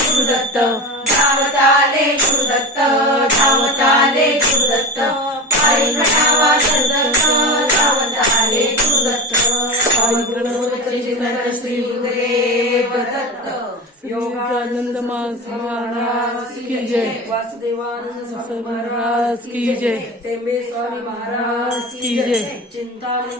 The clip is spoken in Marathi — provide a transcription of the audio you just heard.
गुरुदत्त धावताले गुरुदत्त धावताले गुरुदत्त पायी घडावा सरदत्त धावताले गुरुदत्त पायी गणपती श्री गुरुदेव दत्त योगानंद महाराज की जय, वासुदेवानंद महाराज की जय, टेंबे स्वामी महाराज की जय, चिंतामणी